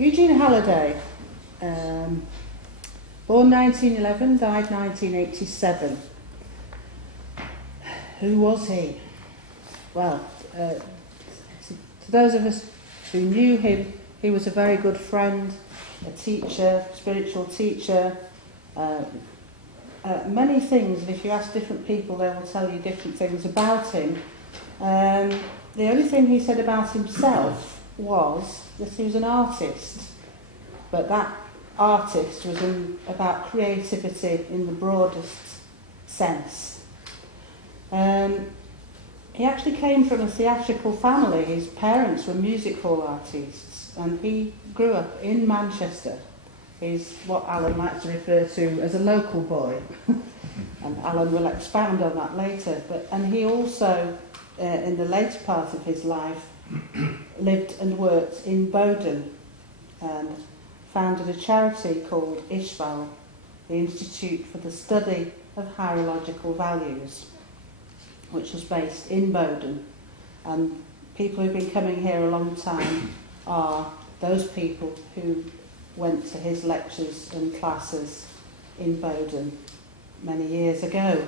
Eugene Halliday, born 1911, died 1987. Who was he? Well, to those of us who knew him, he was a very good friend, a teacher, spiritual teacher, many things. And if you ask different people, they will tell you different things about him. The only thing he said about himself was that he was an artist, but that artist was about creativity in the broadest sense. He actually came from a theatrical family. His parents were music hall artists, and he grew up in Manchester. He's what Alan likes to refer to as a local boy, and Alan will expound on that later. And he also, in the later part of his life, lived and worked in Bowden and founded a charity called Ishval, the Institute for the Study of Hierological Values, which was based in Bowden. And people who've been coming here a long time are those people who went to his lectures and classes in Bowden many years ago.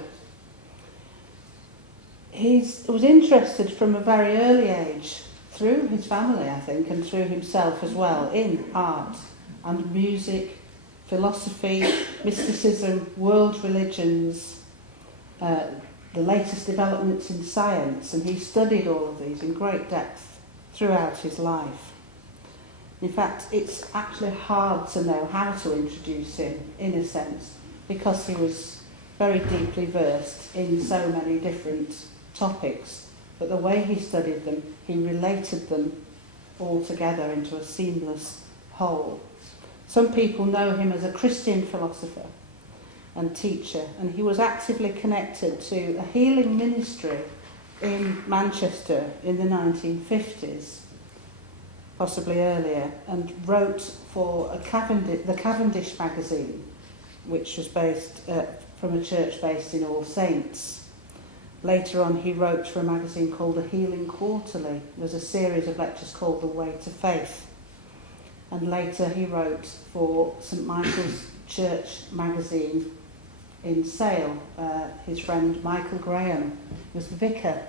He was interested from a very early age, through his family, I think, and through himself as well, in art and music, philosophy, mysticism, world religions, the latest developments in science, and he studied all of these in great depth throughout his life. In fact, it's actually hard to know how to introduce him, in a sense, because he was very deeply versed in so many different topics, but the way he studied them, he related them all together into a seamless whole. Some people know him as a Christian philosopher and teacher, and he was actively connected to a healing ministry in Manchester in the 1950s, possibly earlier, and wrote for the Cavendish magazine, which was based from a church based in All Saints. Later on, he wrote for a magazine called The Healing Quarterly. There was a series of lectures called The Way to Faith. And later he wrote for St Michael's Church magazine in Sale. His friend Michael Graham was the vicar.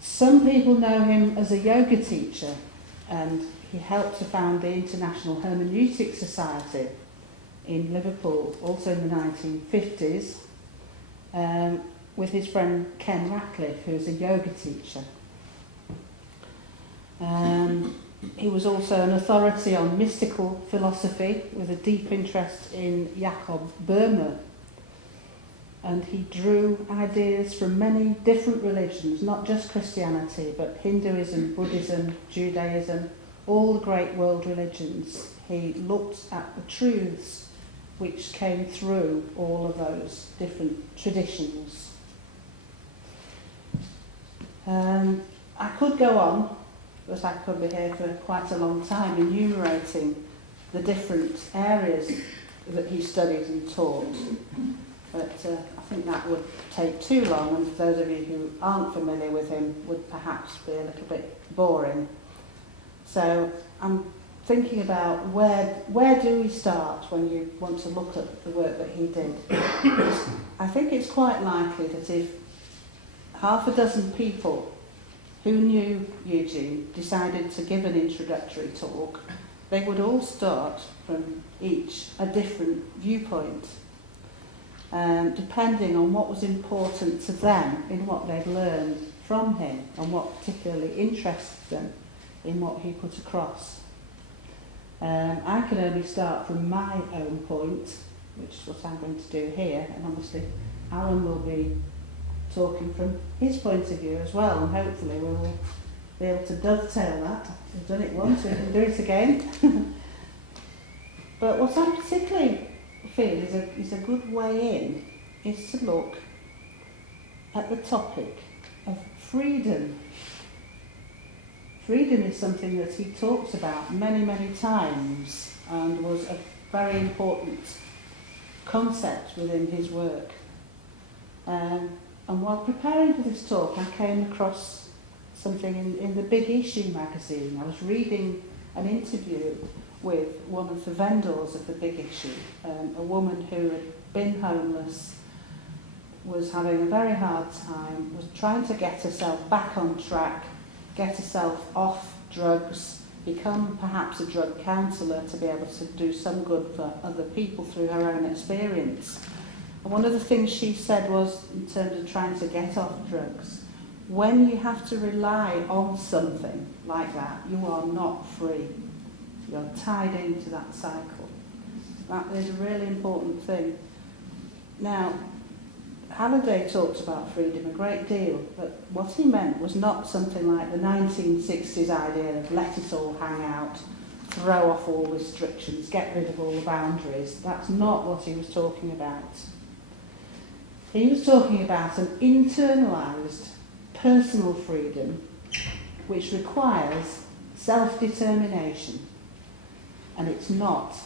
Some people know him as a yoga teacher, and he helped to found the International Hermeneutic Society in Liverpool, also in the 1950s, with his friend Ken Ratcliffe, who was a yoga teacher. He was also an authority on mystical philosophy with a deep interest in Jacob Boehme. And he drew ideas from many different religions, not just Christianity, but Hinduism, Buddhism, Judaism, all the great world religions. He looked at the truths which came through all of those different traditions. I could go on, but I could be here for quite a long time enumerating the different areas that he studied and taught. But I think that would take too long, and for those of you who aren't familiar with him, would perhaps be a little bit boring. So I'm thinking about where do we start when you want to look at the work that he did. I think it's quite likely that if half a dozen people who knew Eugene decided to give an introductory talk, they would all start from each a different viewpoint, depending on what was important to them in what they'd learned from him and what particularly interested them in what he put across. I can only start from my own point, which is what I'm going to do here, and obviously Alan will be talking from his point of view as well, and hopefully we will be able to dovetail that. We've done it once, we can do it again. But what I particularly feel is a good way in is to look at the topic of freedom. Freedom is something that he talks about many, many times and was a very important concept within his work. And while preparing for this talk, I came across something in the Big Issue magazine. I was reading an interview with one of the vendors of the Big Issue, a woman who had been homeless, was having a very hard time, was trying to get herself back on track, get herself off drugs, become perhaps a drug counsellor to be able to do some good for other people through her own experience. And one of the things she said was, in terms of trying to get off drugs, when you have to rely on something like that, you are not free. You're tied into that cycle. That is a really important thing. Now, Halliday talked about freedom a great deal, but what he meant was not something like the 1960s idea of let it all hang out, throw off all restrictions, get rid of all the boundaries. That's not what he was talking about. He was talking about an internalised personal freedom which requires self-determination, and it's not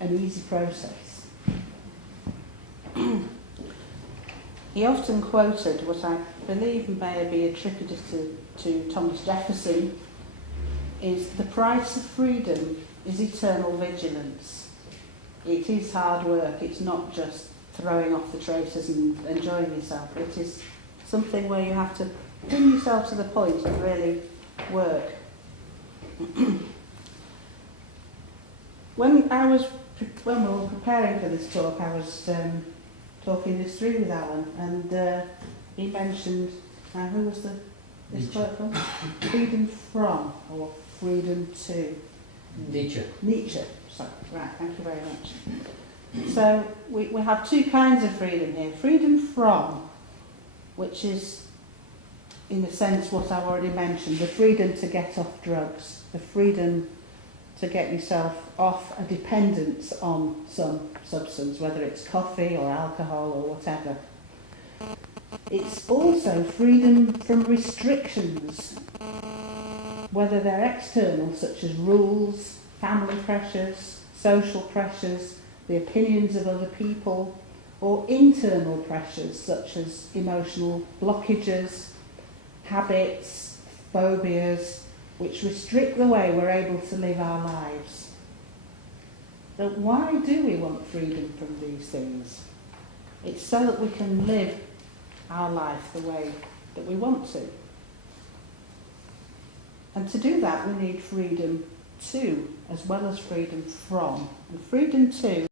an easy process. He often quoted what I believe may be attributed to Thomas Jefferson, is the price of freedom is eternal vigilance. It is hard work, it's not just throwing off the traces and enjoying yourself. It is something where you have to bring yourself to the point of really work. When we were preparing for this talk, I was talking this through with Alan, and he mentioned, who was this quote from? Freedom from, or freedom to? Nietzsche. Sorry, right, thank you very much. So we have two kinds of freedom here. Freedom from, which is, in a sense, what I've already mentioned, the freedom to get off drugs, the freedom to get yourself off a dependence on some substance, whether it's coffee or alcohol or whatever. It's also freedom from restrictions, whether they're external, such as rules, family pressures, social pressures, the opinions of other people, or internal pressures, such as emotional blockages, habits, phobias, which restrict the way we're able to live our lives. But why do we want freedom from these things? It's so that we can live our life the way that we want to. And to do that, we need freedom to, as well as freedom from. And freedom to